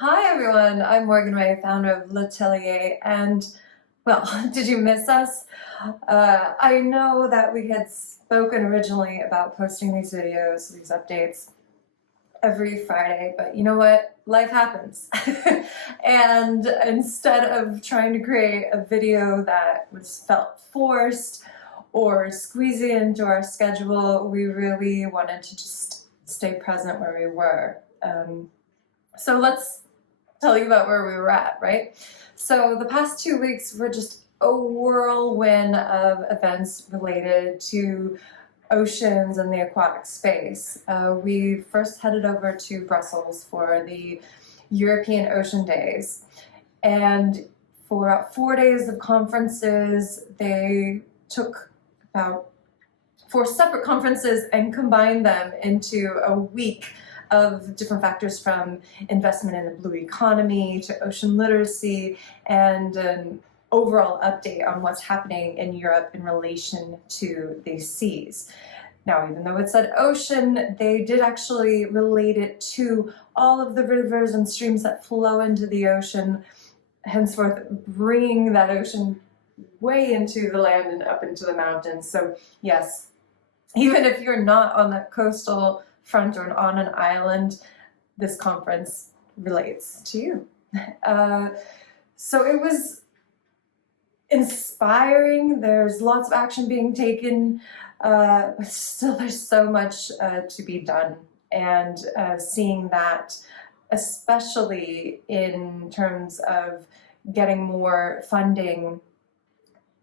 Hi everyone, I'm Morgan Ray, founder of L'Atelier, and well, did you miss us? I know that we had spoken originally about posting these videos, these updates every Friday, but you know what? Life happens. And instead of trying to create a video that was felt forced or squeezing into our schedule, we really wanted to just stay present where we were. So let's tell you about where we were at, right? So the past 2 weeks were just a whirlwind of events related to oceans and the aquatic space. We first headed over to Brussels for the European Ocean Days, and for about 4 days of conferences, they took about 4 separate conferences and combined them into a week of different factors, from investment in the blue economy to ocean literacy, and an overall update on what's happening in Europe in relation to these seas. Now, even though it said ocean, they did actually relate it to all of the rivers and streams that flow into the ocean, henceforth bringing that ocean way into the land and up into the mountains. So yes, even if you're not on that coastal front or on an island, this conference relates to you. So it was inspiring. There's lots of action being taken, but still there's so much to be done. And seeing that, especially in terms of getting more funding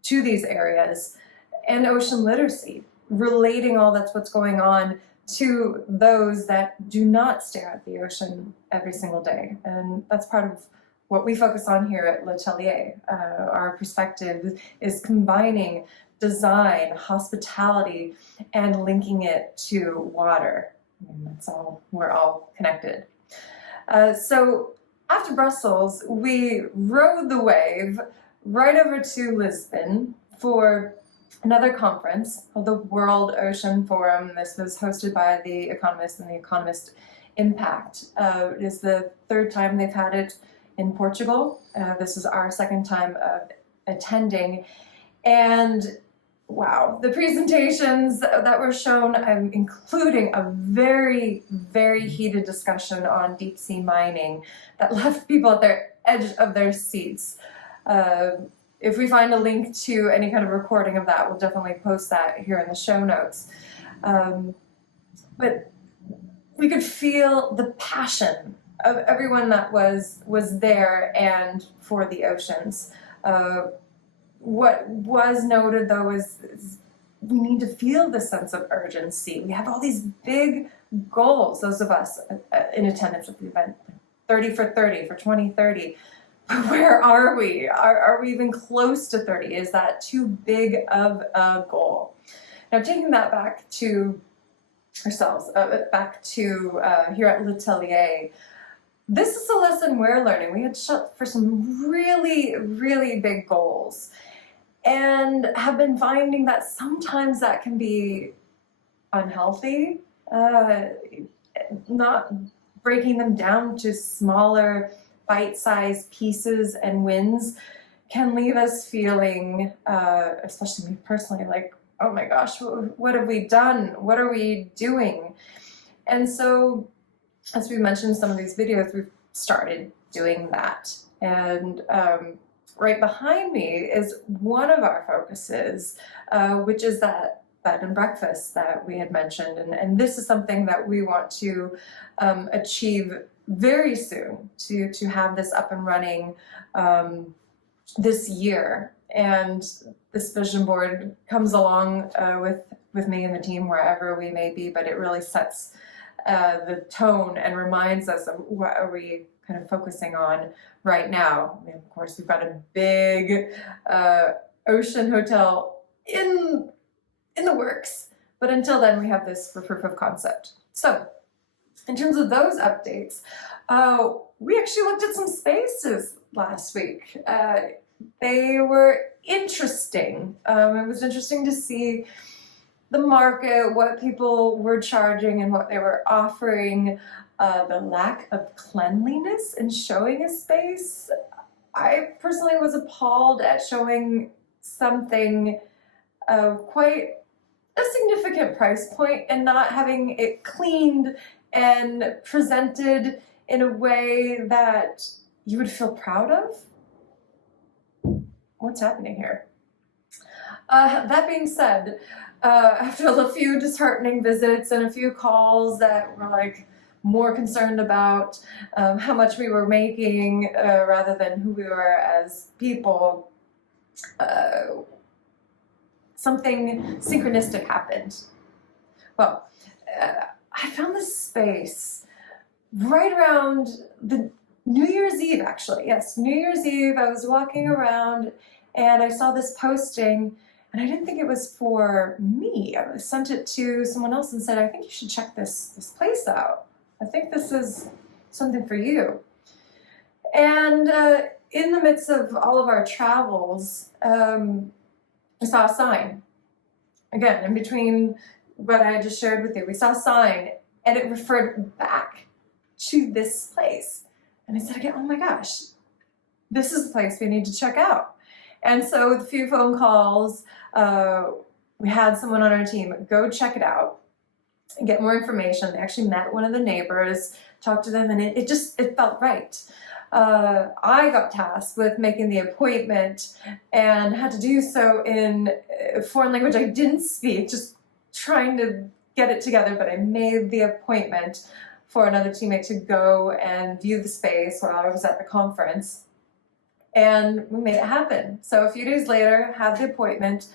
to these areas and ocean literacy, relating all that's what's going on to those that do not stare at the ocean every single day. And that's part of what we focus on here at L'Atelier. Our perspective is combining design, hospitality, and linking it to water. And that's all, we're all connected. So after Brussels, we rode the wave right over to Lisbon for another conference called the World Ocean Forum. This was hosted by The Economist and The Economist Impact. It is the 3rd time they've had it in Portugal. This is our 2nd time of attending. And wow, the presentations that were shown, including a very, very heated discussion on deep sea mining that left people at their edge of their seats. If we find a link to any kind of recording of that, we'll definitely post that here in the show notes. But we could feel the passion of everyone that was there and for the oceans. What was noted, though, is we need to feel the sense of urgency. We have all these big goals, those of us in attendance at the event, 30 for 30 for 2030. Where are we? Are we even close to 30? Is that too big of a goal? Now, taking that back to ourselves, back to here at L'Atelier, this is a lesson we're learning. We had shot for some really, really big goals and have been finding that sometimes that can be unhealthy, not breaking them down to smaller bite-sized pieces and wins can leave us feeling, especially me personally, like, oh my gosh, what have we done? What are we doing? And so, as we mentioned in some of these videos, we've started doing that. And right behind me is one of our focuses, which is that bed and breakfast that we had mentioned. And this is something that we want to achieve very soon, to have this up and running this year. And this vision board comes along with me and the team wherever we may be, but it really sets the tone and reminds us of what are we kind of focusing on right now. I mean, of course, we've got a big ocean hotel in the works, but until then we have this for proof of concept. So in terms of those updates, we actually looked at some spaces last week. They were interesting. It was interesting to see the market, what people were charging and what they were offering. the lack of cleanliness in showing a space. I personally was appalled at showing something of quite a significant price point and not having it cleaned and presented in a way that you would feel proud of. What's happening here? That being said, after a few disheartening visits and a few calls that were like more concerned about how much we were making rather than who we were as people, something synchronistic happened. Well, I found this space right around the New Year's Eve, actually. Yes, New Year's Eve, I was walking around and I saw this posting, and I didn't think it was for me. I sent it to someone else and said, I think you should check this place out. I think this is something for you. And in the midst of all of our travels, I saw a sign. Again, in between what I just shared with you, we saw a sign, and it referred back to this place. And I said again, oh my gosh, this is the place we need to check out. And so with a few phone calls, we had someone on our team go check it out and get more information. They actually met one of the neighbors, talked to them, and it felt right. I got tasked with making the appointment and had to do so in a foreign language I didn't speak, just trying to get it together, but I made the appointment for another teammate to go and view the space while I was at the conference. And we made it happen. So a few days later, had the appointment,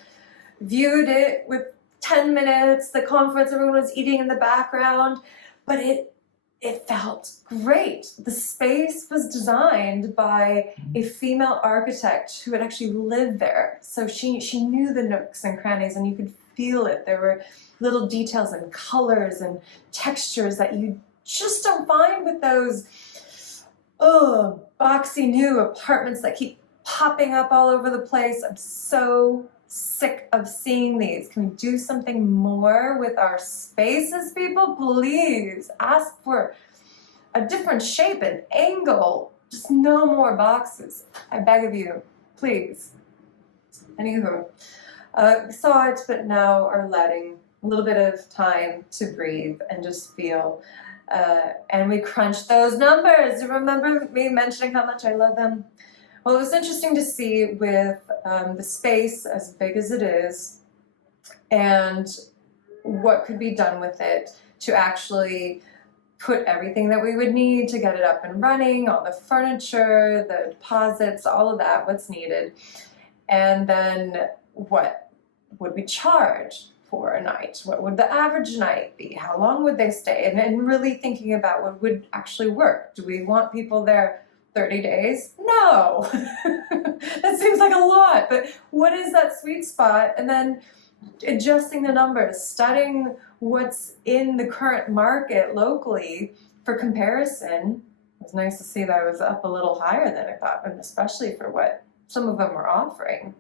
viewed it with 10 minutes, the conference, everyone was eating in the background, but it felt great. The space was designed by a female architect who had actually lived there. So she knew the nooks and crannies, and you could feel it. There were little details and colors and textures that you just don't find with those boxy new apartments that keep popping up all over the place. I'm so sick of seeing these. Can we do something more with our spaces, people? Please ask for a different shape and angle. Just no more boxes. I beg of you, please. Anywho, saw it, but now are letting a little bit of time to breathe and just feel. And we crunched those numbers. Remember me mentioning how much I love them? Well, it was interesting to see with the space as big as it is and what could be done with it to actually put everything that we would need to get it up and running, all the furniture, the deposits, all of that, what's needed. And then what would we charge for a night? What would the average night be? How long would they stay? And really thinking about what would actually work. Do we want people there 30 days? No. That seems like a lot, but what is that sweet spot? And then adjusting the numbers, studying what's in the current market locally for comparison. It was nice to see that I was up a little higher than I thought, and especially for what some of them were offering.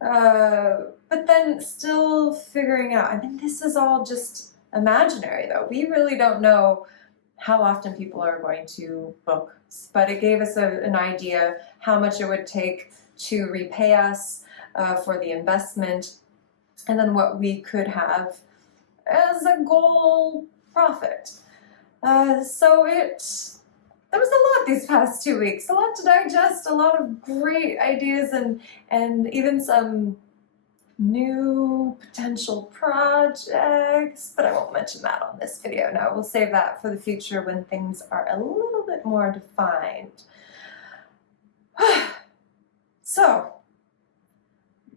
But then still figuring out, I mean, this is all just imaginary though. We really don't know how often people are going to book, but it gave us an idea how much it would take to repay us for the investment, and then what we could have as a goal profit. So there was a lot these past 2 weeks, a lot to digest, a lot of great ideas, and even some new potential projects, but I won't mention that on this video. No, we'll save that for the future when things are a little bit more defined. So,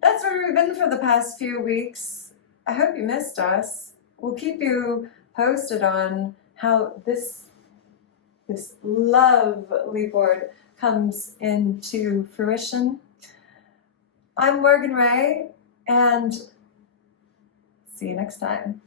that's where we've been for the past few weeks. I hope you missed us. We'll keep you posted on how this lovely board comes into fruition. I'm Morgan Ray, and see you next time.